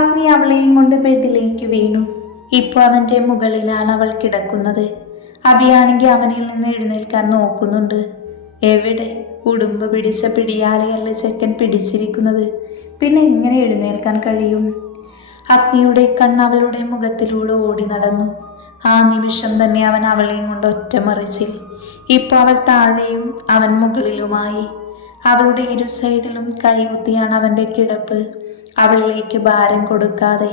അഗ്നി അവളെയും കൊണ്ട് ബെഡിലേക്ക് വീണു. ഇപ്പോൾ അവൻ്റെ മുകളിലാണ് അവൾ കിടക്കുന്നത്. അഭിയാണെങ്കിൽ അവനിൽ നിന്ന് എഴുന്നേൽക്കാൻ നോക്കുന്നുണ്ട്. എവിടെ? ഉടുമ്പ് പിടിച്ച പിടിയാലയല്ല ചെക്കൻ പിടിച്ചിരിക്കുന്നത്. പിന്നെ എങ്ങനെ എഴുന്നേൽക്കാൻ കഴിയും? അഗ്നിയുടെ കണ്ണ് അവളുടെ മുഖത്തിലൂടെ ഓടി നടന്നു. ആ നിമിഷം തന്നെ അവൻ അവളെയും കൊണ്ട് ഒറ്റമറിച്ചിൽ. ഇപ്പോൾ അവൾ താഴെയും അവൻ മുകളിലുമായി. അവളുടെ ഇരു സൈഡിലും കൈകുത്തിയാണ് അവൻ്റെ കിടപ്പ്. അവളിലേക്ക് ഭാരം കൊടുക്കാതെ.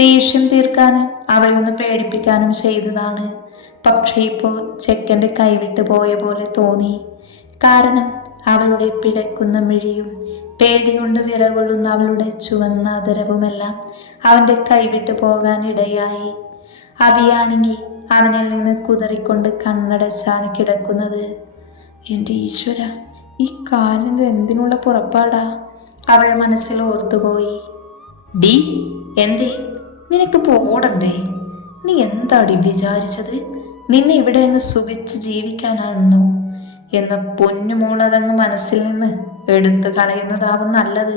ദേഷ്യം തീർക്കാനും അവളെ ഒന്ന് പേടിപ്പിക്കാനും ചെയ്തതാണ്. പക്ഷേ ഇപ്പോൾ ചെക്കൻ്റെ കൈവിട്ട് പോയ പോലെ തോന്നി. കാരണം അവളുടെ പിടയ്ക്കുന്ന മിഴിയും പേടികൊണ്ട് വിറകൊള്ളുന്ന അവളുടെ ചുവന്ന ആദരവുമെല്ലാം അവൻ്റെ കൈവിട്ട് പോകാൻ ഇടയായി. അഭിയാണെങ്കിൽ അവനിൽ നിന്ന് കുതറിക്കൊണ്ട് കണ്ണടച്ചാണ് കിടക്കുന്നത്. എൻ്റെ ഈശ്വര, ഈ കാലിന് എന്തിനുള്ള പുറപ്പാടാ? അവൾ മനസ്സിൽ ഓർത്തുപോയി. ഡി, എന്തേ നിനക്ക് പോടണ്ടേ? നീ എന്താടി വിചാരിച്ചത്? നിന്നെ ഇവിടെ അങ്ങ് സുഖിച്ച് ജീവിക്കാനാണെന്നോ? എന്ന പൊന്നുമോളതങ്ങ് മനസ്സിൽ നിന്ന് എടുത്തു കളയുന്നതാവും നല്ലത്.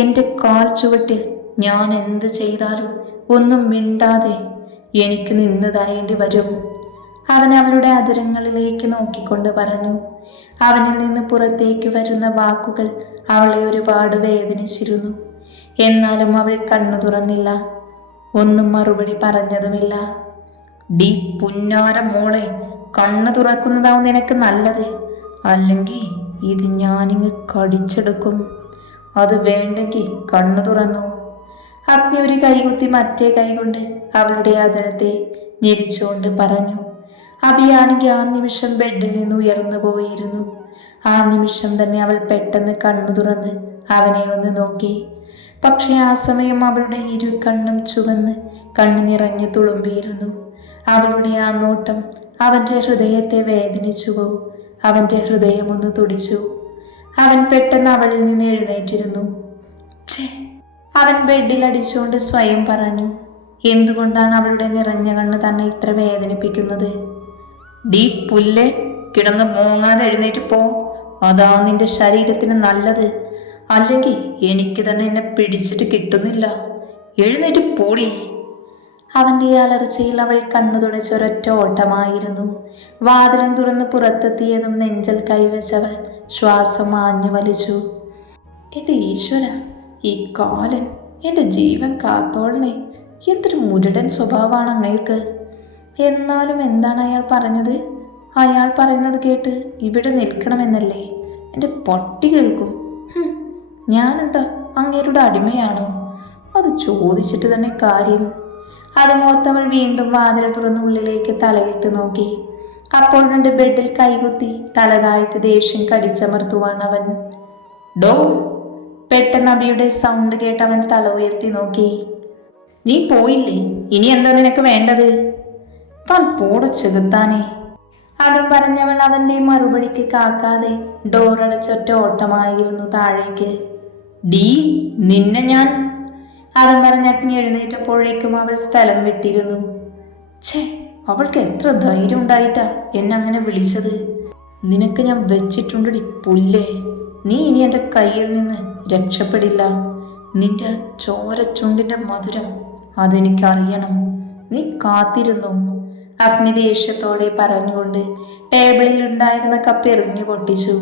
എൻ്റെ കാൽ ചുവട്ടിൽ ഞാൻ എന്ത് ചെയ്താലും ഒന്നും മിണ്ടാതെ എനിക്ക് നിന്ന് തരേണ്ടി വരും. അവൻ അവളുടെ അതിരങ്ങളിലേക്ക് നോക്കിക്കൊണ്ട് പറഞ്ഞു. അവനിൽ നിന്ന് പുറത്തേക്ക് വരുന്ന വാക്കുകൾ അവളെ ഒരുപാട് വേദനിച്ചിരുന്നു. എന്നാലും അവൾ കണ്ണു തുറന്നില്ല. ഒന്നും മറുപടി പറഞ്ഞതുമില്ല. ഡി പുന്നാര മോളെ, കണ്ണ് തുറക്കുന്നതാവും നിനക്ക് നല്ലത്. അല്ലെങ്കിൽ ഇത് ഞാനിങ്ങ് കടിച്ചെടുക്കും. അത് വേണ്ടെങ്കിൽ കണ്ണു തുറന്നു. അഗ്നി ഒരു കൈകുത്തി മറ്റേ കൈകൊണ്ട് അവളുടെ ആദരത്തെ ഞെരിച്ചുകൊണ്ട് പറഞ്ഞു. അഭിയാണെങ്കിൽ ആ നിമിഷം ബെഡിൽ നിന്ന് ഉയർന്നു പോയിരുന്നു. ആ നിമിഷം തന്നെ അവൾ പെട്ടെന്ന് കണ്ണു തുറന്ന് അവനെ ഒന്ന് നോക്കി. പക്ഷെ ആ സമയം അവളുടെ ഇരു കണ്ണും ചുവന്ന് കണ്ണു നിറഞ്ഞു തുളുമ്പിയിരുന്നു. അവളുടെ ആ നോട്ടം അവൻ്റെ ഹൃദയത്തെ വേദനിച്ചുവോ? അവൻ്റെ ഹൃദയമൊന്ന് തുടിച്ചു. അവൻ പെട്ടെന്ന് അവളിൽ നിന്ന് എഴുന്നേറ്റിരുന്നു. ഛേ, അവൻ ബെഡിൽ അടിച്ചുകൊണ്ട് സ്വയം പറഞ്ഞു. എന്തുകൊണ്ടാണ് അവളുടെ നിറഞ്ഞ കണ്ണ് തന്നെ ഇത്ര വേദനിപ്പിക്കുന്നത്? ഡീ പുല്ലെ, കിടന്ന് മൂങ്ങാതെ എഴുന്നേറ്റ് പോ. അതാ നിന്റെ ശരീരത്തിന് നല്ലത്. അല്ലെങ്കിൽ എനിക്ക് തന്നെ എന്നെ പിടിച്ചിട്ട് കിട്ടുന്നില്ല. എഴുന്നേറ്റ് പോടി. അവൻ്റെ അലർച്ചയിൽ അവൾ കണ്ണു തുടച്ചൊരൊറ്റ ഓട്ടമായിരുന്നു. വാതിലും തുറന്ന് പുറത്തെത്തിയതും നെഞ്ചൽ കൈവച്ചവൾ ശ്വാസം ആഞ്ഞു വലിച്ചു. എൻ്റെ ഈശ്വര, ഈ കാലൻ എൻ്റെ ജീവൻ കാത്തോളണേ. എന്തൊരു മുരടൻ സ്വഭാവമാണ് അങ്ങേർക്ക്. എന്നാലും എന്താണ് അയാൾ പറഞ്ഞത്? അയാൾ പറയുന്നത് കേട്ട് ഇവിടെ നിൽക്കണമെന്നല്ലേ? എൻ്റെ പട്ടി കേൾക്കും. ഞാനെന്താ അങ്ങേരുടെ അടിമയാണോ? അത് ചോദിച്ചിട്ട് തന്നെ കാര്യം. അത് മോത്തവൾ വീണ്ടും വാതിൽ തുറന്ന് ഉള്ളിലേക്ക് തലയിട്ട് നോക്കി. അപ്പോഴുണ്ട് ബെഡിൽ കൈകുത്തി തല താഴ്ത്തി ദേഷ്യം കടിച്ചമർത്തുവാണ് അവൻ. ഡോ! പെട്ടെന്ന് അബിയുടെ സൗണ്ട് കേട്ട് അവൻ തല ഉയർത്തി നോക്കി. നീ പോയില്ലേ? ഇനി എന്താ നിനക്ക് വേണ്ടത്? താൻ പോട ചെകുത്താനേ. അതും പറഞ്ഞവൾ അവൻ്റെ മറുപടിക്ക് കാക്കാതെ ഡോറടച്ചൊറ്റ ഓട്ടമായിരുന്നു താഴേക്ക്. ഡീ, നിന്നെ ഞാൻ... അതും പറഞ്ഞ് അഗ്നി എഴുന്നേറ്റപ്പോഴേക്കും അവൾ സ്ഥലം വിട്ടിരുന്നു. ഛേ, അവൾക്ക് എത്ര ധൈര്യം ഉണ്ടായിട്ടാ എന്നെ അങ്ങനെ വിളിച്ചത്? നിനക്ക് ഞാൻ വെച്ചിട്ടുണ്ടടി പുല്ലേ. നീ ഇനി എൻ്റെ കയ്യിൽ നിന്ന് രക്ഷപ്പെടില്ല. നിന്റെ ചോരച്ചുണ്ടിൻ്റെ മധുരം അതെനിക്കറിയണം. നീ കാത്തിരുന്നു. അഗ്നി ദേഷ്യത്തോടെ പറഞ്ഞുകൊണ്ട് ടേബിളിൽ ഉണ്ടായിരുന്ന കപ്പ് എറിഞ്ഞു പൊട്ടിച്ചു.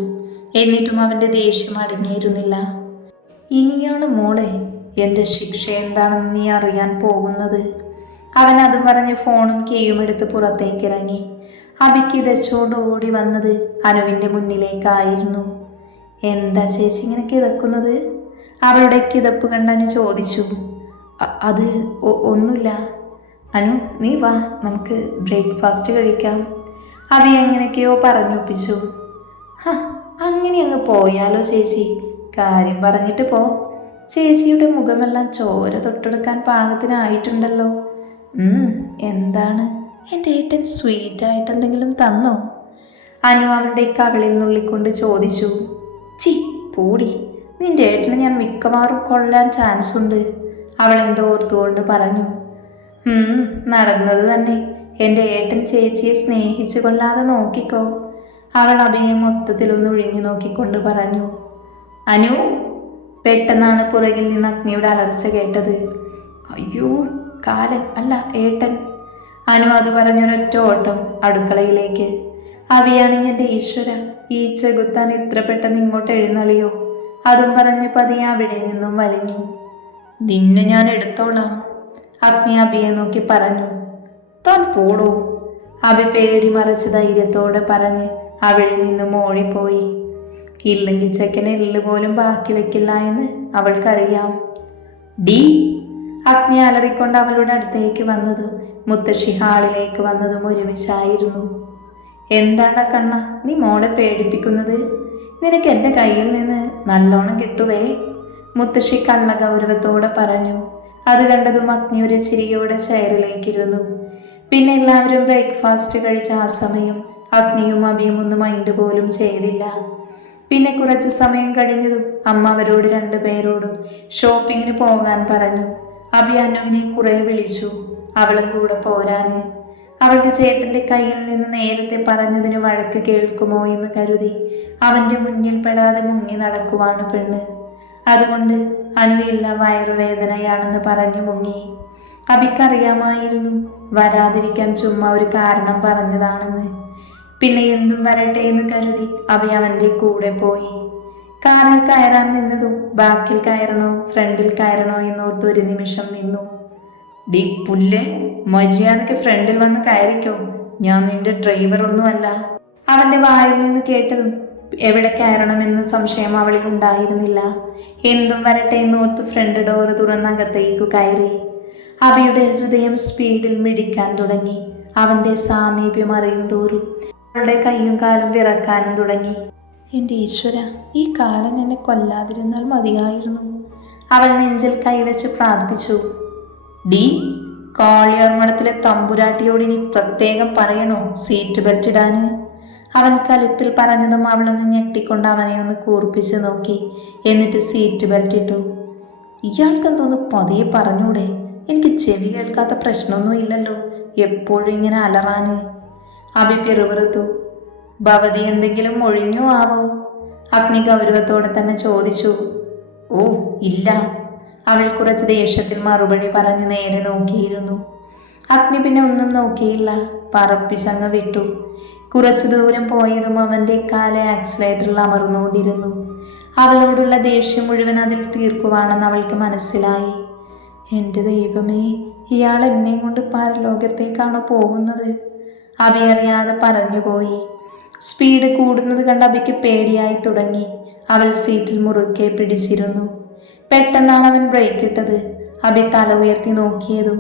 എന്നിട്ടും അവൻ്റെ ദേഷ്യം അടങ്ങിയിരുന്നില്ല. ഇനിയാണ് മോളെ എൻ്റെ ശിക്ഷ എന്താണെന്ന് നീ അറിയാൻ പോകുന്നത്. അവൻ അതും പറഞ്ഞ് ഫോണും കീയും എടുത്ത് പുറത്തേക്ക് ഇറങ്ങി. അബിക്ക് കിതച്ചോണ്ട് ഓടി വന്നത് അനുവിൻ്റെ മുന്നിലേക്കായിരുന്നു. എന്താ ചേച്ചി ഇങ്ങനെ കിതക്കുന്നത്? അവളുടെ കിതപ്പ് കണ്ട് അനു ചോദിച്ചു. അത് ഒന്നുമില്ല. അനു, നീ വാ, നമുക്ക് ബ്രേക്ക്ഫാസ്റ്റ് കഴിക്കാം. അബി എങ്ങനെയൊക്കെയോ പറഞ്ഞൊപ്പിച്ചു. അങ്ങനെ അങ്ങ് പോയാലോ ചേച്ചി? കാര്യം പറഞ്ഞിട്ട് പോ. ചേച്ചിയുടെ മുഖമെല്ലാം ചോര തൊട്ടെടുക്കാൻ പാകത്തിനായിട്ടുണ്ടല്ലോ. എന്താണ്, എൻ്റെ ഏട്ടൻ സ്വീറ്റായിട്ട് എന്തെങ്കിലും തന്നോ? അനു അവളുടെ കവിളിൽ നുള്ളിക്കൊണ്ട് ചോദിച്ചു. ചി പൂടി, നിൻ്റെ ഏട്ടന് ഞാൻ മിക്കവാറും കൊള്ളാൻ ചാൻസ് ഉണ്ട്. അവൾ എന്തോ ഓർത്തുകൊണ്ട് പറഞ്ഞു. നടന്നത് തന്നെ. എൻ്റെ ഏട്ടൻ ചേച്ചിയെ സ്നേഹിച്ചു കൊള്ളാതെ നോക്കിക്കോ. അവൾ അഭിയെ മൊത്തത്തിലൊന്ന് ഒഴിഞ്ഞു നോക്കിക്കൊണ്ട് പറഞ്ഞു. അനു! പെട്ടെന്നാണ് പുറകിൽ നിന്ന് അഗ്നിയുടെ അലർച്ച കേട്ടത്. അയ്യോ, കാലൻ അല്ല ഏട്ടൻ. അനു അത് പറഞ്ഞൊരൊറ്റ ഓട്ടം അടുക്കളയിലേക്ക്. അഭിയാണെങ്കിൽ എൻ്റെ ഈശ്വര, ഈ ചെകുത്താൻ ഇത്ര പെട്ടെന്ന് ഇങ്ങോട്ട് എഴുന്നള്ളിയോ? അതും പറഞ്ഞ് പതിയെ അവിടെ നിന്നും വലിഞ്ഞു. നിന്നെ ഞാൻ എടുത്തോളാം, അഗ്നി അഭിയെ നോക്കി പറഞ്ഞു. താൻ പോടോ, അഭി പേടി മറിച്ച് ധൈര്യത്തോടെ പറഞ്ഞ് അവിടെ നിന്നും ഓടിപ്പോയി. ഇല്ലെങ്കിൽ ചെക്കനെ എല്ല് പോലും ബാക്കി വെക്കില്ല എന്ന് അവൾക്കറിയാം. ഡി, അഗ്നി അലറിക്കൊണ്ട് അവളുടെ അടുത്തേക്ക് വന്നതും മുത്തശ്ശി ഹാളിലേക്ക് വന്നതും ഒരുമിച്ചായിരുന്നു. എന്താണ്ടാ കണ്ണ നീ മോളെ പേടിപ്പിക്കുന്നത്? നിനക്ക് എൻ്റെ കയ്യിൽ നിന്ന് നല്ലോണം കിട്ടുവേ, മുത്തശ്ശി കള്ള ഗൗരവത്തോടെ പറഞ്ഞു. അത് കണ്ടതും അഗ്നി ഒരു ചിരിയോടെ ചെയറിലേക്കിരുന്നു. പിന്നെ എല്ലാവരും ബ്രേക്ക്ഫാസ്റ്റ് കഴിച്ച ആ സമയം അഗ്നിയും അഭിയും ഒന്നും മൈൻഡ് പോലും ചെയ്തില്ല. പിന്നെ കുറച്ച് സമയം കഴിഞ്ഞതും അമ്മ അവരോട് രണ്ടുപേരോടും ഷോപ്പിങ്ങിന് പോകാൻ പറഞ്ഞു. അഭി അനുവിനെ കുറെ വിളിച്ചു അവളും കൂടെ പോരാന്. അവൾക്ക് ചേട്ടൻ്റെ കയ്യിൽ നിന്ന് നേരത്തെ പറഞ്ഞതിന് വഴക്ക് കേൾക്കുമോ എന്ന് കരുതി അവൻ്റെ മുന്നിൽ പെടാതെ മുങ്ങി നടക്കുവാണ് പെണ്ണ്. അതുകൊണ്ട് അനുവില്ല വയറുവേദനയാണെന്ന് പറഞ്ഞു മുങ്ങി. അഭിക്കറിയാമായിരുന്നു വരാതിരിക്കാൻ ചുമ്മാ ഒരു കാരണം പറഞ്ഞതാണെന്ന്. പിന്നെ എന്തും വരട്ടെ എന്ന് കരുതി അഭി അവൻ്റെ കൂടെ പോയി. കാറിൽ കയറാൻ നിന്നതും ബാക്കിൽ കയറണോ ഫ്രണ്ടിൽ കയറണോ എന്നോർത്ത് ഒരു നിമിഷം നിന്നു. ഡി പുല്ലേ, മര്യാദയ്ക്ക് ഫ്രണ്ടിൽ വന്ന് കയറിക്കോ, ഞാൻ നിന്റെ ഡ്രൈവറൊന്നുമല്ല. അവൻ്റെ വായിൽ നിന്ന് കേട്ടതും എവിടെ കയറണമെന്ന് സംശയം അവളിൽ ഉണ്ടായിരുന്നില്ല. എന്തും വരട്ടെ എന്നോർത്ത് ഫ്രണ്ട് ഡോറ് തുറന്നകത്തേക്കു കയറി. അഭിയുടെ ഹൃദയം സ്പീഡിൽ മിടിക്കാൻ തുടങ്ങി. അവൻ്റെ സാമീപ്യം അറിയും തോറും അവളുടെ കൈയും കാലും വിറക്കാനും തുടങ്ങി. എൻ്റെ ഈശ്വര, ഈ കാലൻ എന്നെ കൊല്ലാതിരുന്നാൽ മതിയായിരുന്നു, അവൾ നെഞ്ചിൽ കൈവച്ച് പ്രാർത്ഥിച്ചു. ഡി, കാളിയാർമഠത്തിലെ തമ്പുരാട്ടിയോട് ഇനി പ്രത്യേകം പറയണോ സീറ്റ് ബെൽറ്റ് ഇടാന്? അവൻ കലിപ്പിൽ പറഞ്ഞതും അവളൊന്ന് ഞെട്ടിക്കൊണ്ട് അവനെ ഒന്ന് കൂർപ്പിച്ച് നോക്കി. എന്നിട്ട് സീറ്റ് ബെൽറ്റ് ഇട്ടു. ഇയാൾക്കെന്തോന്ന് പതിയെ പറഞ്ഞൂടെ? എനിക്ക് ചെവി കേൾക്കാത്ത പ്രശ്നമൊന്നും ഇല്ലല്ലോ, എപ്പോഴും ഇങ്ങനെ അലറാന്. അഭി പിറുപിറുത്തു. ഭവതി എന്തെങ്കിലും ഒഴിഞ്ഞോ ആവോ? അഗ്നി ഗൗരവത്തോടെ തന്നെ ചോദിച്ചു. ഓ ഇല്ല, അവൾ കുറച്ച് ദേഷ്യത്തിൽ മറുപടി പറഞ്ഞ് നേരെ നോക്കിയിരുന്നു. അഗ്നി പിന്നെ ഒന്നും നോക്കിയില്ല, പറപ്പിച്ചങ്ങ് വിട്ടു. കുറച്ചു ദൂരം പോയതും അവൻ്റെ കാലെ ആക്സിലേറ്ററിൽ അമർന്നുകൊണ്ടിരുന്നു. അവളോടുള്ള ദേഷ്യം മുഴുവൻ അതിൽ തീർക്കുവാണെന്ന് അവൾക്ക് മനസ്സിലായി. എൻ്റെ ദൈവമേ, ഇയാൾ എന്നെ കൊണ്ട് പരലോകത്തേക്കാണോ പോകുന്നത്? അഭി അറിയാതെ പറഞ്ഞുപോയി. സ്പീഡ് കൂടുന്നത് കണ്ട് അഭിക്ക് പേടിയായി തുടങ്ങി. അവൾ സീറ്റിൽ മുറുക്കെ പിടിച്ചിരുന്നു. പെട്ടെന്നാണ് അവൻ ബ്രേക്ക് ഇട്ടത്. അഭി തല ഉയർത്തി നോക്കിയതും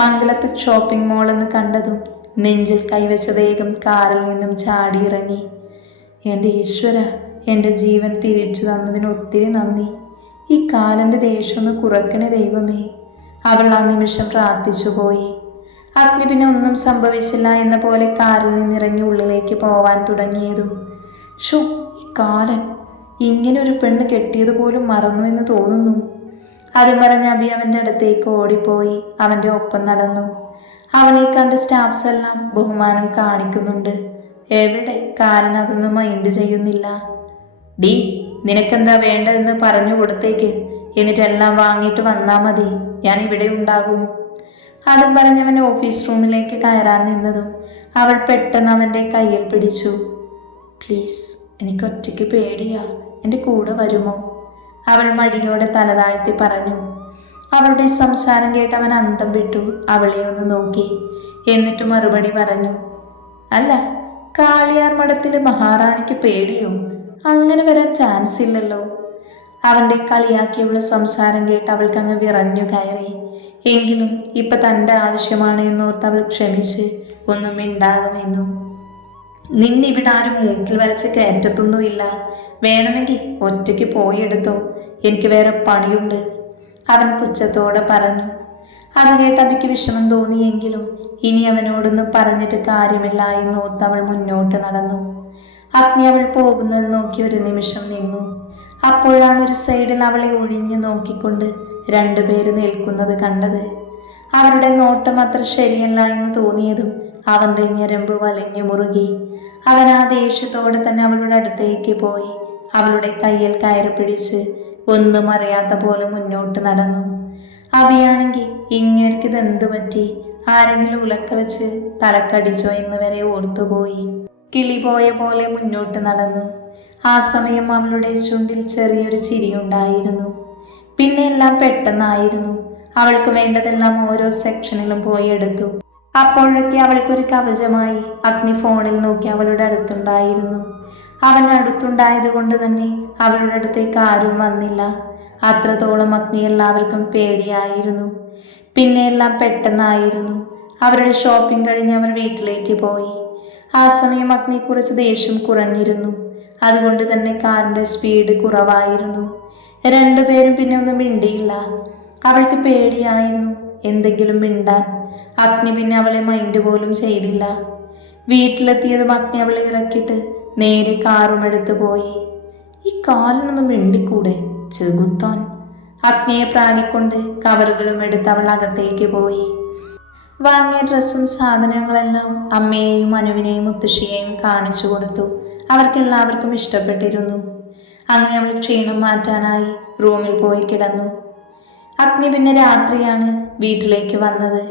മംഗലത്ത് ഷോപ്പിംഗ് മോൾ എന്ന് കണ്ടതും നെഞ്ചിൽ കൈവച്ച വേഗം കാറിൽ നിന്നും ചാടിയിറങ്ങി. എൻ്റെ ഈശ്വര, എൻ്റെ ജീവൻ തിരിച്ചു തന്നതിന് ഒത്തിരി നന്ദി. ഈ കാലൻ്റെ ദേഷ്യം ഒന്ന് കുറക്കണേ ദൈവമേ, അവൾ ആ നിമിഷം പ്രാർത്ഥിച്ചു പോയി. അഗ്നി പിന്നെ ഒന്നും സംഭവിച്ചില്ല എന്ന പോലെ കാറിൽ നിന്നിറങ്ങി ഉള്ളിലേക്ക് പോവാൻ തുടങ്ങിയതും ഷോ, ഈ കാലൻ ഇങ്ങനൊരു പെണ്ണ് കെട്ടിയതുപോലും മറന്നു എന്ന് തോന്നുന്നു. അതും പറഞ്ഞ് അഭി അവൻ്റെ അടുത്തേക്ക് ഓടിപ്പോയി അവൻ്റെ ഒപ്പം നടന്നു. അവനെ കണ്ട് സ്റ്റാഫ്സ് എല്ലാം ബഹുമാനം കാണിക്കുന്നുണ്ട്. എവിടെ കാലൻ അതൊന്നും മൈൻഡ് ചെയ്യുന്നില്ല. ഡി, നിനക്കെന്താ വേണ്ടതെന്ന് പറഞ്ഞു കൊടുത്തേക്ക്, എന്നിട്ടെല്ലാം വാങ്ങിയിട്ട് വന്നാൽ മതി, ഞാൻ ഇവിടെ ഉണ്ടാകും. അതും പറഞ്ഞവൻ ഓഫീസ് റൂമിലേക്ക് കയറാൻ നിന്നതും അവൾ പെട്ടെന്ന് അവൻ്റെ കയ്യിൽ പിടിച്ചു. പ്ലീസ്, എനിക്ക് ഒറ്റയ്ക്ക് പേടിയാ, എൻ്റെ കൂടെ വരുമോ? അവൾ മടിയോടെ തലതാഴ്ത്തി പറഞ്ഞു. അവളുടെ സംസാരം കേട്ട് അവൻ അന്തം വിട്ടു അവളെ ഒന്ന് നോക്കി. എന്നിട്ട് മറുപടി പറഞ്ഞു. അല്ല, കാളിയാർ മഠത്തിലെ മഹാറാണിക്ക് പേടിയോ? അങ്ങനെ വരാൻ ചാൻസ് ഇല്ലല്ലോ. അവൻ്റെ കളിയാക്കിയുള്ള സംസാരം കേട്ട് അവൾക്കങ്ങ് വിറഞ്ഞു കയറി. എങ്കിലും ഇപ്പം തൻ്റെ ആവശ്യമാണ് എന്നോർത്ത് അവൾ ക്ഷമിച്ച് ഒന്നും മിണ്ടാതെ നിന്നു. നിന്നിവിടെ ആരും മൂക്കിൽ വരച്ച് കയറ്റത്തൊന്നുമില്ല, വേണമെങ്കിൽ ഒറ്റയ്ക്ക് പോയെടുത്തോ, എനിക്ക് വേറെ പണിയുണ്ട്, അവൻ പുച്ഛത്തോടെ പറഞ്ഞു. അത് കേട്ട് അഭിക്ക് വിഷമം തോന്നിയെങ്കിലും ഇനി അവനോടൊന്നും പറഞ്ഞിട്ട് കാര്യമില്ല എന്നോർത്ത് അവൾ മുന്നോട്ട് നടന്നു. അഗ്നി അവൾ പോകുന്നത് നോക്കി ഒരു നിമിഷം നിന്നു. അപ്പോഴാണ് ഒരു സൈഡിൽ അവളെ ഒഴിഞ്ഞു നോക്കിക്കൊണ്ട് രണ്ടുപേര് നിൽക്കുന്നത് കണ്ടത്. അവരുടെ നോട്ടം അത്ര ശരിയല്ല എന്ന് തോന്നിയതും അവൻ്റെ ഞരമ്പ് വലിഞ്ഞു മുറുകി. അവൻ ആ ദേഷ്യത്തോടെ തന്നെ അവളുടെ അടുത്തേക്ക് പോയി അവളുടെ കയ്യിൽ കയറി പിടിച്ച് ഒന്നും അറിയാത്ത പോലെ മുന്നോട്ട് നടന്നു. അഭിയാണെങ്കിൽ ഇങ്ങേർക്ക് ഇതെന്തു പറ്റി, ആരെങ്കിലും ഉലക്ക വെച്ച് തലക്കടിച്ചോ എന്ന് വരെ ഓർത്തുപോയി. കിളി പോയ പോലെ മുന്നോട്ട് നടന്നു. ആ സമയം അവളുടെ ചുണ്ടിൽ ചെറിയൊരു ചിരിയുണ്ടായിരുന്നു. പിന്നെ എല്ലാം പെട്ടെന്നായിരുന്നു. അവൾക്ക് വേണ്ടതെല്ലാം ഓരോ സെക്ഷനിലും പോയി എടുത്തു. അപ്പോഴൊക്കെ അവൾക്കൊരു കവചമായി അഗ്നി ഫോണിൽ നോക്കി അവളുടെ അടുത്തുണ്ടായിരുന്നു. അവൻ അടുത്തുണ്ടായത് കൊണ്ട് തന്നെ അവളുടെ അടുത്തേക്ക് ആരും വന്നില്ല. അത്രത്തോളം അഗ്നി എല്ലാവർക്കും പേടിയായിരുന്നു. പിന്നെ എല്ലാം പെട്ടെന്നായിരുന്നു. അവരുടെ ഷോപ്പിംഗ് കഴിഞ്ഞ് അവർ വീട്ടിലേക്ക് പോയി. ആ സമയം അഗ്നി കുറച്ച് ദേഷ്യം കുറഞ്ഞിരുന്നു. അതുകൊണ്ട് തന്നെ കാറിന്റെ സ്പീഡ് കുറവായിരുന്നു. രണ്ടുപേരും പിന്നെ ഒന്നും മിണ്ടിയില്ല. അവൾക്ക് പേടിയായിരുന്നു എന്തെങ്കിലും മിണ്ടാൻ. അഗ്നി പിന്നെ അവളെ മൈൻഡ് പോലും ചെയ്തില്ല. വീട്ടിലെത്തിയതും അഗ്നി അവളെ ഇറക്കിയിട്ട് നേരെ കാറും എടുത്തു പോയി. ഈ കാലിനൊന്നും മിണ്ടിക്കൂടെ ചെകുത്താൻ. അഗ്നിയെ പ്രാഗിക്കൊണ്ട് കവറുകളും എടുത്ത് അവൾ അകത്തേക്ക് പോയി. വാങ്ങിയ ഡ്രസ്സും സാധനങ്ങളെല്ലാം അമ്മയെയും അനുവിനെയും മുത്തശ്ശിയെയും കാണിച്ചു കൊടുത്തു. അവർക്കെല്ലാവർക്കും ഇഷ്ടപ്പെട്ടിരുന്നു. അങ്ങനെ അവൾ ക്ഷീണം മാറ്റാനായി റൂമിൽ പോയി കിടന്നു. അഗ്നി പിന്നെ രാത്രിയാണ് വീട്ടിലേക്ക് വന്നത്.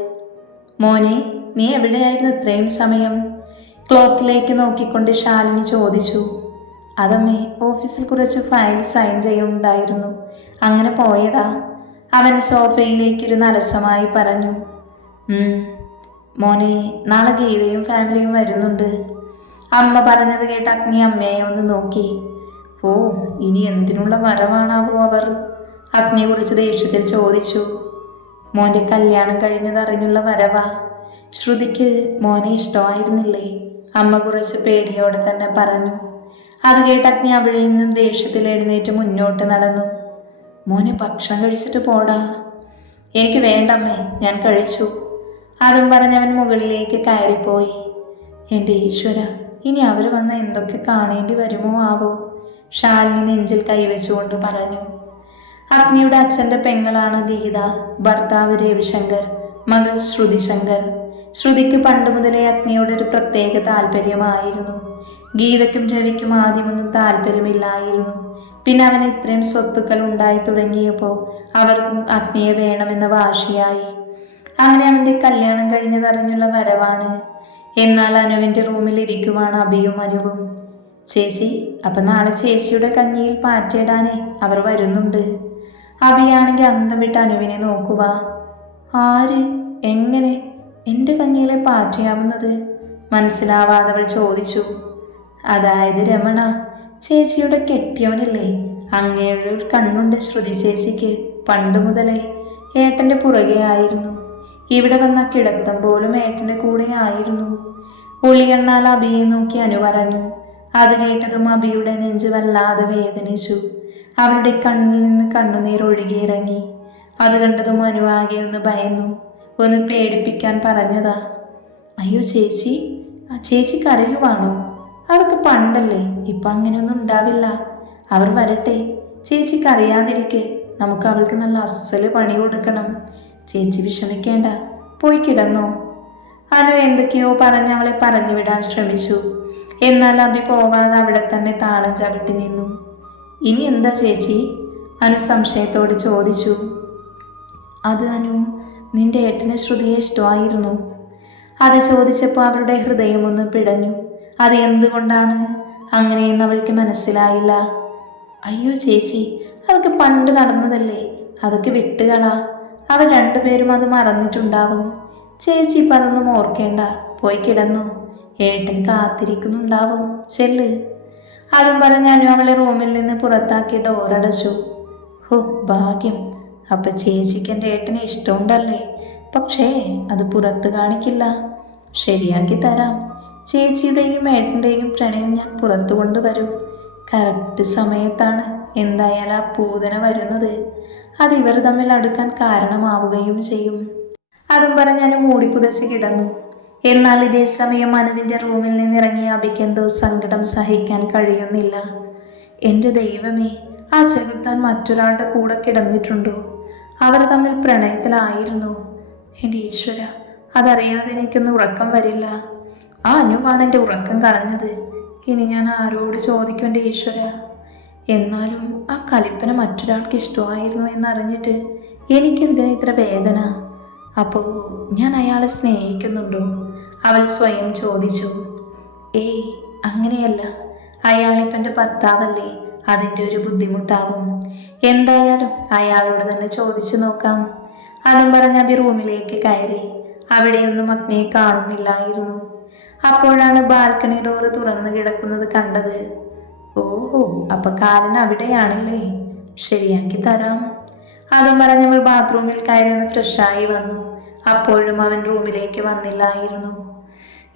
മോനെ, നീ എവിടെയായിരുന്നു ഇത്രയും സമയം? ക്ലോക്കിലേക്ക് നോക്കിക്കൊണ്ട് ശാലിനി ചോദിച്ചു. അതമ്മേ, ഓഫീസിൽ കുറച്ച് ഫയൽ സൈൻ ചെയ്യുന്നുണ്ടായിരുന്നു, അങ്ങനെ പോയതാ. അവൻ സോഫയിലേക്കൊരു അലസമായി പറഞ്ഞു. മോനെ, നാളെ ഗീതയും ഫാമിലിയും വരുന്നുണ്ട്. അമ്മ പറഞ്ഞത് കേട്ട് അഗ്നി അമ്മയെ ഒന്ന് നോക്കി. ഓ, ഇനി എന്തിനുള്ള വരവാണാവോ അവർ? അഗ്നി കുറിച്ച് ദേഷ്യത്തിൽ ചോദിച്ചു. മോന്റെ കല്യാണം കഴിഞ്ഞതറിഞ്ഞുള്ള വരവാ. ശ്രുതിക്ക് മോനെ ഇഷ്ടമായിരുന്നില്ലേ? അമ്മ കുറച്ച് പേടിയോടെ തന്നെ പറഞ്ഞു. അത് കേട്ട് അഗ്നി അവിടെ നിന്നും ദേഷ്യത്തിൽ എഴുന്നേറ്റ് മുന്നോട്ട് നടന്നു. മോനെ, ഭക്ഷണം കഴിച്ചിട്ട് പോടാ. എനിക്ക് വേണ്ടമ്മേ, ഞാൻ കഴിച്ചു. അതും പറഞ്ഞവൻ മുകളിലേക്ക് കയറിപ്പോയി. എൻ്റെ ഈശ്വര, ഇനി അവർ വന്ന എന്തൊക്കെ കാണേണ്ടി വരുമോ ആവോ? ശാലിനി നെഞ്ചിൽ കൈവച്ചുകൊണ്ട് പറഞ്ഞു. അഗ്നിയുടെ അച്ഛൻ്റെ പെങ്ങളാണ് ഗീത. ഭർത്താവ് രവിശങ്കർ, മകൾ ശ്രുതിശങ്കർ. ശ്രുതിക്ക് പണ്ട് മുതലേ അഗ്നിയോട് ഒരു പ്രത്യേക താല്പര്യമായിരുന്നു. ഗീതയ്ക്കും രവിക്കും ആദ്യമൊന്നും താല്പര്യമില്ലായിരുന്നു. പിന്നെ അവന് ഇത്രയും സ്വത്തുക്കൾ ഉണ്ടായി തുടങ്ങിയപ്പോൾ അവർക്കും അഗ്നിയെ വേണമെന്ന വാശിയായി. അങ്ങനെ അവൻ്റെ കല്യാണം കഴിഞ്ഞതറിഞ്ഞുള്ള വരവാണ്. എന്നാൽ അനുവിൻ്റെ റൂമിൽ ഇരിക്കുവാണ് അഭിയും അനുവും. ചേച്ചി, അപ്പം നാളെ ചേച്ചിയുടെ കഞ്ഞിയിൽ പാറ്റയിടാനേ അവർ വരുന്നുണ്ട്. അഭിയാണെങ്കിൽ അന്തം വിട്ട് അനുവിനെ നോക്കുക. ആര്? എങ്ങനെ എൻ്റെ കഞ്ഞിയിലെ പാറ്റയാവുന്നത്? മനസ്സിലാവാതവൾ ചോദിച്ചു. അതായത് രമണ, ചേച്ചിയുടെ കെട്ടിയവനില്ലേ, അങ്ങയുടെ ഒരു കണ്ണുണ്ട് ശ്രുതി ചേച്ചിക്ക്. പണ്ട് മുതലേ ഏട്ടൻ്റെ പുറകെ ആയിരുന്നു. ഇവിടെ വന്ന കിടത്തം പോലും ഏട്ടൻ്റെ കൂടെ ആയിരുന്നു. ഉള്ളികണ്ണാൽ അഭിയെ നോക്കി അനു പറഞ്ഞു. അത് കേട്ടതും അഭിയുടെ നെഞ്ച് വല്ലാതെ വേദനിച്ചു. അവരുടെ കണ്ണിൽ നിന്ന് കണ്ണുനീർ ഒഴുകിയിറങ്ങി. അത് കണ്ടതും അനു ആകെ ഒന്ന് ഭയന്നു. ഒന്ന് പേടിപ്പിക്കാൻ പറഞ്ഞതാ. അയ്യോ ചേച്ചി, ചേച്ചി കരയുവാണോ? അതൊക്കെ പണ്ടല്ലേ, ഇപ്പം അങ്ങനെയൊന്നും ഉണ്ടാവില്ല. അവർ വരട്ടെ, ചേച്ചിക്ക് അറിയാതിരിക്കെ. നമുക്ക് അവൾക്ക് നല്ല അസ്സല് പണി കൊടുക്കണം. ചേച്ചി വിഷമിക്കേണ്ട, പോയി കിടന്നോ. അനു എന്തൊക്കെയോ പറഞ്ഞ് അവളെ പറഞ്ഞു വിടാൻ ശ്രമിച്ചു. എന്നാൽ അഭി പോവാതെ അവിടെ തന്നെ താളം ചവിട്ടി നിന്നു. ഇനി എന്താ ചേച്ചി? അനു സംശയത്തോട് ചോദിച്ചു. അത് അനു, നിന്റെ ഏട്ടന് ശ്രുതിയെ ഇഷ്ടമായിരുന്നു. അത് ചോദിച്ചപ്പോൾ അവരുടെ ഹൃദയം ഒന്ന് പിടഞ്ഞു. അത് എന്തുകൊണ്ടാണ് അങ്ങനെയെന്ന് അവൾക്ക് മനസ്സിലായില്ല. അയ്യോ ചേച്ചി, അതൊക്കെ പണ്ട് നടന്നതല്ലേ, അതൊക്കെ വിട്ടുകളാ. അവർ രണ്ടുപേരും അത് മറന്നിട്ടുണ്ടാവും. ചേച്ചി ഇപ്പം അതൊന്നും ഓർക്കേണ്ട, പോയി കിടന്നു. ഏട്ടൻ കാത്തിരിക്കുന്നുണ്ടാവും, ചെല്ല്. അതും പറഞ്ഞാലും അവളെ റൂമിൽ നിന്ന് പുറത്താക്കി ഡോറടച്ചു. ഹോ ഭാഗ്യം, അപ്പം ചേച്ചിക്ക് എൻ്റെ ഏട്ടനെ ഇഷ്ടമുണ്ടല്ലേ. പക്ഷേ അത് പുറത്ത് കാണിക്കില്ല. ശരിയാക്കി തരാം. ചേച്ചിയുടെയും ഏട്ടൻ്റെയും പ്രണയം ഞാൻ പുറത്തു കൊണ്ടുവരും. കറക്റ്റ് സമയത്താണ് എന്തായാലും ആ പൂതന വരുന്നത്. അത് ഇവർ തമ്മിൽ അടുക്കാൻ കാരണമാവുകയും ചെയ്യും. അതും പറഞ്ഞ് മൂടി പുതച്ച് കിടന്നു. എന്നാൽ ഇതേ സമയം അനുവിൻ്റെ റൂമിൽ നിന്നിറങ്ങിയ അഭിക്ക് എന്തോ സങ്കടം സഹിക്കാൻ കഴിയുന്നില്ല. എൻ്റെ ദൈവമേ, ആ ചെകുത്താൻ മറ്റൊരാളുടെ കൂടെ കിടന്നിട്ടുണ്ടോ? അവർ തമ്മിൽ പ്രണയത്തിലായിരുന്നു. എൻ്റെ ഈശ്വര, അതറിയാതെ എനിക്കൊന്നും ഉറക്കം വരില്ല. ആ അനുവാണ് എൻ്റെ ഉറക്കം കളഞ്ഞത്. ഇനി ഞാൻ ആരോട് ചോദിക്കും എൻ്റെ ഈശ്വര? എന്നാലും ആ കലിപ്പന മറ്റൊരാൾക്ക് ഇഷ്ടമായിരുന്നു എന്നറിഞ്ഞിട്ട് എനിക്കെന്തിനാ ഇത്ര വേദന? അപ്പോൾ ഞാൻ അയാളെ സ്നേഹിക്കുന്നുണ്ടോ? അവൾ സ്വയം ചോദിച്ചു. ഏയ്, അങ്ങനെയല്ല. അയാളിപ്പം എൻ്റെ ഭർത്താവല്ലേ, അതിൻ്റെ ഒരു ബുദ്ധിമുട്ടാവും. എന്തായാലും അയാളോട് തന്നെ ചോദിച്ചു നോക്കാം. അതും പറഞ്ഞ അബി റൂമിലേക്ക് കയറി. അവിടെയൊന്നും അഗ്നിയെ കാണുന്നില്ലായിരുന്നു. അപ്പോഴാണ് ബാൽക്കണി ഡോറ് തുറന്നു കിടക്കുന്നത് കണ്ടത്. ഓഹോ, അപ്പൊ കാലൻ അവിടെയാണല്ലേ, ശരിയാക്കി തരാം. അതും പറഞ്ഞവൾ ബാത്റൂമിൽ കയറി ഒന്ന് ഫ്രഷായി വന്നു. അപ്പോഴും അവൻ റൂമിലേക്ക് വന്നില്ലായിരുന്നു.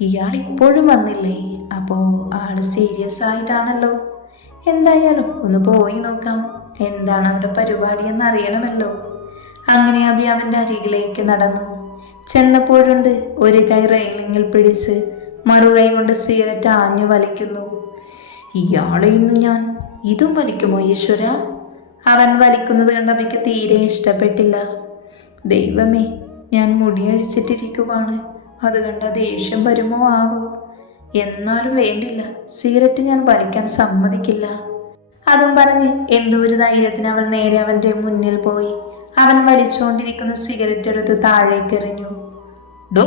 ഇയാൾ ഇപ്പോഴും വന്നില്ലേ? അപ്പോൾ ആള് സീരിയസ് ആയിട്ടാണല്ലോ. എന്തായാലും ഒന്ന് പോയി നോക്കാം, എന്താണ് അവിടെ പരിപാടി എന്ന് അറിയണമല്ലോ. അങ്ങനെ അബി അവൻ്റെ അരികിലേക്ക് നടന്നു. ചെന്നപ്പോഴുണ്ട് ഒരു കൈ റെയിലിങ്ങിൽ പിടിച്ച് മറുകൈ കൊണ്ട് സിഗരറ്റ് ആഞ്ഞു വലിക്കുന്നു. ഇയാളെ ഇന്ന് ഞാൻ ഇതും വലിക്കുമോ ഈശ്വര? അവൻ വലിക്കുന്നത് കണ്ട് അബിക്ക് തീരെ ഇഷ്ടപ്പെട്ടില്ല. ദൈവമേ, ഞാൻ മുടിയഴിച്ചിട്ടിരിക്കുവാണ്, അത് കണ്ട ദേഷ്യം വരുമോ ആവോ? എന്നാലും വേണ്ടില്ല, സിഗരറ്റ് ഞാൻ വലിക്കാൻ സമ്മതിക്കില്ല. അതും പറഞ്ഞ് എന്തോ ഒരു ധൈര്യത്തിന് അവൾ നേരെ അവൻ്റെ മുന്നിൽ പോയി അവൻ വലിച്ചുകൊണ്ടിരിക്കുന്ന സിഗരറ്റ് എടുത്ത് താഴേക്ക് എറിഞ്ഞു. ഡോ,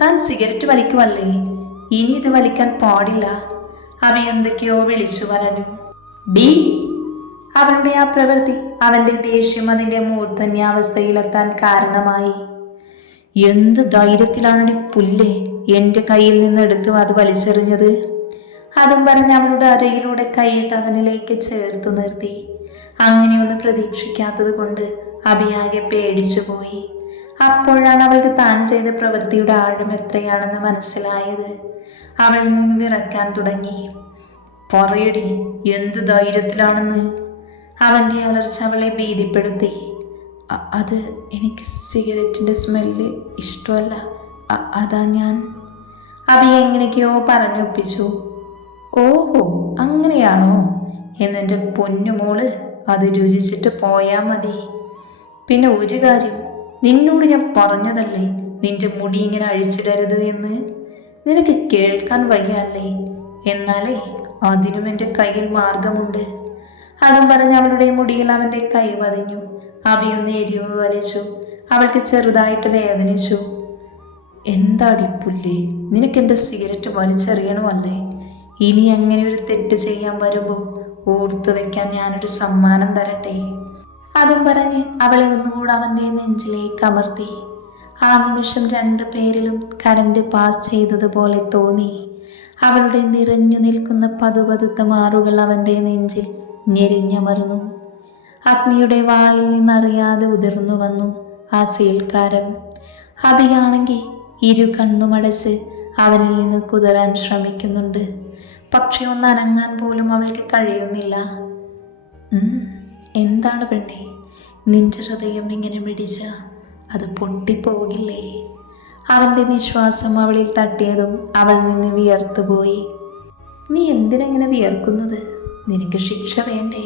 താൻ സിഗരറ്റ് വലിക്കുമല്ലേ? ഇനി ഇത് വലിക്കാൻ പാടില്ല. അവ എന്തൊക്കെയോ വിളിച്ചു പറഞ്ഞു. ഡി! അവളുടെ ആ പ്രവൃത്തി അവൻ്റെ ദേഷ്യം അതിൻ്റെ മൂർധന്യാവസ്ഥയിലെത്താൻ കാരണമായി. എന്ത് ധൈര്യത്തിലാണ് പുല്ലേ എൻ്റെ കയ്യിൽ നിന്ന് എടുത്തു അത് വലിച്ചെറിഞ്ഞത്? അതും പറഞ്ഞ് അവളുടെ അരയിലൂടെ കൈയിട്ട് അവനിലേക്ക് ചേർത്തു നിർത്തി. അങ്ങനെയൊന്നും പ്രതീക്ഷിക്കാത്തത് കൊണ്ട് അബിയാകെ പേടിച്ചു പോയി. അപ്പോഴാണ് അവൾക്ക് താൻ ചെയ്ത പ്രവൃത്തിയുടെ ആഴം എത്രയാണെന്ന് മനസ്സിലായത്. അവളിൽ നിന്ന് വിറക്കാൻ തുടങ്ങി. പറയടി, എന്ത് ധൈര്യത്തിലാണെന്ന്? അവൻ്റെ അലർച്ച അവളെ ഭീതിപ്പെടുത്തി. അത് എനിക്ക് സിഗരറ്റിൻ്റെ സ്മെല്ല് ഇഷ്ടമല്ല, അതാ ഞാൻ. അബി എങ്ങനെയൊക്കെയോ പറഞ്ഞൊപ്പിച്ചു. ഓഹോ, അങ്ങനെയാണോ? എന്നെൻ്റെ പൊന്നുമോള്, അത് രുചിച്ചിട്ട് പോയാൽ മതി. പിന്നെ ഒരു കാര്യം, നിന്നോട് ഞാൻ പറഞ്ഞതല്ലേ നിന്റെ മുടി ഇങ്ങനെ അഴിച്ചിടരുത് എന്ന്. നിനക്ക് കേൾക്കാൻ വയ്യല്ലേ? എന്നാലേ അതിനും എൻ്റെ കയ്യിൽ മാർഗമുണ്ട്. അതും പറഞ്ഞ് അവളുടെ മുടിയിൽ അവൻ്റെ കൈ പതിഞ്ഞു. അബിയൊന്ന് എരിവ് വലിച്ചു. അവൾക്ക് ചെറുതായിട്ട് വേദനിച്ചു. എന്താടി പുല്ലേ, നിനക്കെൻ്റെ സിഗരറ്റ് വലിച്ചെറിയണമല്ലേ? ഇനി അങ്ങനെ ഒരു തെറ്റ് ചെയ്യാൻ വരുമ്പോൾ ഓർത്തു വെക്കാൻ ഞാനൊരു സമ്മാനം തരട്ടെ. അതും പറഞ്ഞ് അവളെ ഒന്നുകൂടെ അവൻ്റെ നെഞ്ചിലേക്ക് അമർത്തി. ആ നിമിഷം രണ്ടു പേരിലും കരണ്ട് പാസ് ചെയ്തതുപോലെ തോന്നി. അവളുടെ നിറഞ്ഞു നിൽക്കുന്ന പതുപതുത്ത മാറുകൾ അവൻ്റെ നെഞ്ചിൽ ഞെരിഞ്ഞമർന്നു. അഗ്നിയുടെ വായിൽ നിന്നറിയാതെ ഉതിർന്നു വന്നു ആ സീൽക്കാരം. അബിയാണെങ്കിൽ ഇരു കണ്ണുമടച്ച് അവനിൽ നിന്ന് കുതിരാൻ ശ്രമിക്കുന്നുണ്ട്. പക്ഷെ ഒന്ന് അനങ്ങാൻ പോലും അവൾക്ക് കഴിയുന്നില്ല. എന്താണ് പെണ്ണേ, നിന്റെ ഹൃദയം ഇങ്ങനെ മിടിച്ച അത് പൊട്ടിപ്പോകില്ലേ? അവൻ്റെ നിശ്വാസം അവളിൽ തട്ടിയതും അവൾ നിന്ന് വിയർത്തുപോയി. നീ എന്തിനെങ്ങനെ വിയർക്കുന്നത്? നിനക്ക് ശിക്ഷ വേണ്ടേ?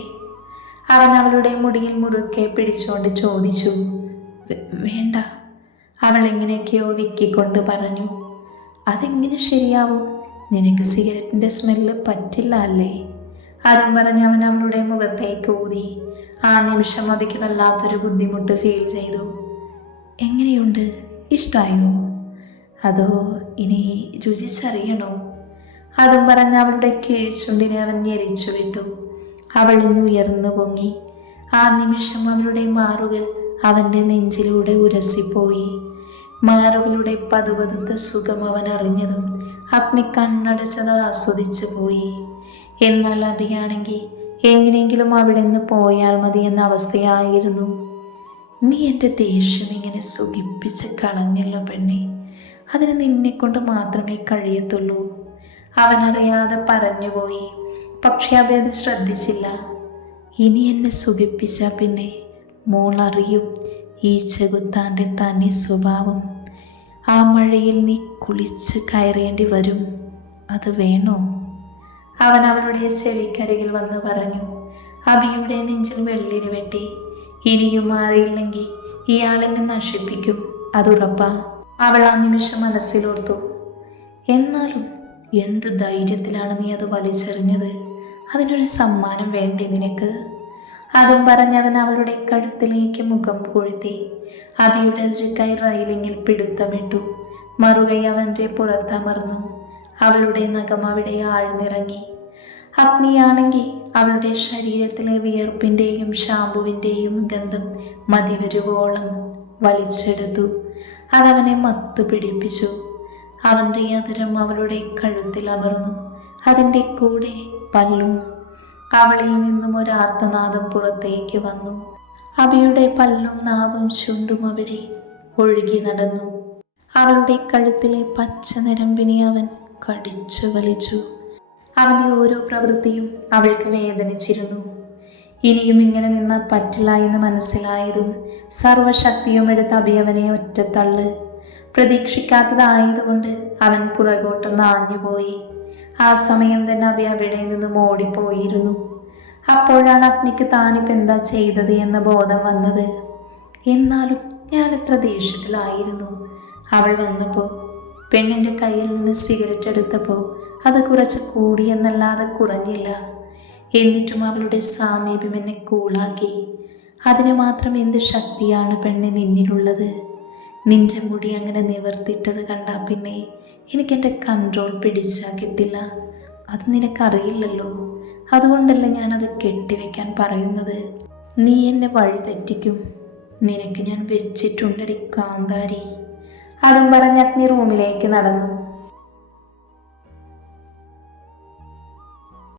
അവൻ അവളുടെ മുടിയിൽ മുറുക്കെ പിടിച്ചുകൊണ്ട് ചോദിച്ചു. വേണ്ട, അവൾ എങ്ങനെയൊക്കെയോ വിക്കിക്കൊണ്ട് പറഞ്ഞു. അതെങ്ങനെ ശരിയാവും? നിനക്ക് സിഗരറ്റിൻ്റെ സ്മെല്ല് പറ്റില്ല അല്ലേ? അതും പറഞ്ഞ് അവൻ അവളുടെ മുഖത്തേക്ക് ഊതി. ആ നിമിഷം അബിക്ക് വല്ലാത്തൊരു ബുദ്ധിമുട്ട് ഫീൽ ചെയ്തു. എങ്ങനെയുണ്ട്, ഇഷ്ടായോ? അതോ ഇനി രുചിച്ചറിയണോ? അതും പറഞ്ഞ് അവളുടെ കീഴ്ചുണ്ടിനെ അവൻ ഞെരിച്ചു വിട്ടു. അവൾ ഇന്ന് ഉയർന്നു പൊങ്ങി. ആ നിമിഷം അവളുടെ മാറുകൾ അവൻ്റെ നെഞ്ചിലൂടെ ഉരസിപ്പോയി. മാറുകളുടെ പതുപതുത്ത സുഖം അവൻ അറിഞ്ഞതും അഗ്നി കണ്ണടച്ചത് ആസ്വദിച്ചു പോയി. എന്നാൽ അബിയാണെങ്കിൽ എങ്ങനെയെങ്കിലും അവിടെ നിന്ന് പോയാൽ മതി എന്ന അവസ്ഥയായിരുന്നു. നീ എൻ്റെ ദേഷ്യം ഇങ്ങനെ സുഖിപ്പിച്ച് കളഞ്ഞല്ലോ പെണ്ണെ, അതിന് നിന്നെക്കൊണ്ട് മാത്രമേ കഴിയത്തുള്ളൂ. അവനറിയാതെ പറഞ്ഞുപോയി. പക്ഷെ അബി അത് ശ്രദ്ധിച്ചില്ല. ഇനി എന്നെ സുഖിപ്പിച്ച പിന്നെ മോൾ അറിയും ഈ ചെകുത്താൻ്റെ തനി സ്വഭാവം. ആ മഴയിൽ നീ കുളിച്ച് കയറേണ്ടി വരും. അത് വേണോ? അവൻ അവളുടെ ചെവിക്കരികിൽ വന്ന് പറഞ്ഞു. അബിയുടെ നെഞ്ചിൽ വെള്ളിന് വെട്ടി. ഇനിയും മാറിയില്ലെങ്കിൽ ഇയാളെന്നെ നശിപ്പിക്കും, അതുറപ്പാ. അവൾ ആ നിമിഷം മനസ്സിലോർത്തു. എന്നാലും എന്ത് ധൈര്യത്തിലാണ് നീ അത് വലിച്ചെറിഞ്ഞത്? അതിനൊരു സമ്മാനം വേണ്ടേ നിനക്ക്? അതും പറഞ്ഞവൻ അവളുടെ കഴുത്തിലേക്ക് മുഖം കൊഴുത്തി. അബിയുടെ ഒരു കൈ റൈലിങ്ങിൽ പിടുത്തമിട്ടു, മറുകൈ അവൻ്റെ പുറത്തമർന്നു. അവളുടെ നഖം അവിടെ ആഴ്ന്നിറങ്ങി. അഗ്നിയാണെങ്കിൽ അവളുടെ ശരീരത്തിലെ വിയർപ്പിൻ്റെയും ഷാമ്പുവിൻ്റെയും ഗന്ധം മതിവരുവോളം വലിച്ചെടുത്തു. അതവനെ മത്തു പിടിപ്പിച്ചു. അവൻ്റെ അതിരം അവളുടെ കഴുത്തിൽ അമർന്നു. അതിൻ്റെ കൂടെ പല്ലും. അവളിൽ നിന്നും ഒരാർത്തനാദം പുറത്തേക്ക് വന്നു. അബിയുടെ പല്ലും നാവും ചുണ്ടും അവിടെ ഒഴുകി നടന്നു. അവളുടെ കഴുത്തിലെ പച്ച നരമ്പിനെ അവൻ കടിച്ചു വലിച്ചു. അവൻ്റെ ഓരോ പ്രവൃത്തിയും അവൾക്ക് വേദനിച്ചിരുന്നു. ഇനിയും ഇങ്ങനെ നിന്ന് പറ്റില്ല എന്ന് മനസ്സിലായതും സർവശക്തിയും എടുത്ത് അബി അവനെ ഒറ്റത്തള്ള്. പ്രതീക്ഷിക്കാത്തതായതുകൊണ്ട് അവൻ പുറകോട്ട് നാഞ്ഞുപോയി. ആ സമയം തന്നെ അബി അവിടെ നിന്നും ഓടിപ്പോയിരുന്നു. അപ്പോഴാണ് അഗ്നിക്ക് താനിപ്പോൾ എന്താ ചെയ്തത് എന്ന ബോധം വന്നത്. എന്നാലും ഞാൻ എത്ര ദേഷ്യത്തിലായിരുന്നു. അവൾ വന്നപ്പോൾ പെണ്ണിൻ്റെ കയ്യിൽ നിന്ന് സിഗരറ്റ് എടുത്തപ്പോൾ അത് കുറച്ച് കൂടിയെന്നല്ലാതെ കുറഞ്ഞില്ല. എന്നിട്ടും അവളുടെ സാമീപ്യം എന്നെ കൂളാക്കി. അതിനു മാത്രം എന്ത് ശക്തിയാണ് പെണ്ണെ നിന്നിലുള്ളത്. നിന്റെ മുടി അങ്ങനെ നിവർത്തിട്ടത് കണ്ടാൽ പിന്നെ എനിക്കെൻ്റെ കൺട്രോൾ പിടിച്ചാൽ കിട്ടില്ല. അത് നിനക്കറിയില്ലല്ലോ. അതുകൊണ്ടല്ല ഞാനത് കെട്ടിവെക്കാൻ പറയുന്നത്. നീ എന്നെ വഴി തെറ്റിക്കും. നിനക്ക് ഞാൻ വെച്ചിട്ടുണ്ടടി കാന്താരി. അതും പറഞ്ഞ് അഗ്നി റൂമിലേക്ക് നടന്നു.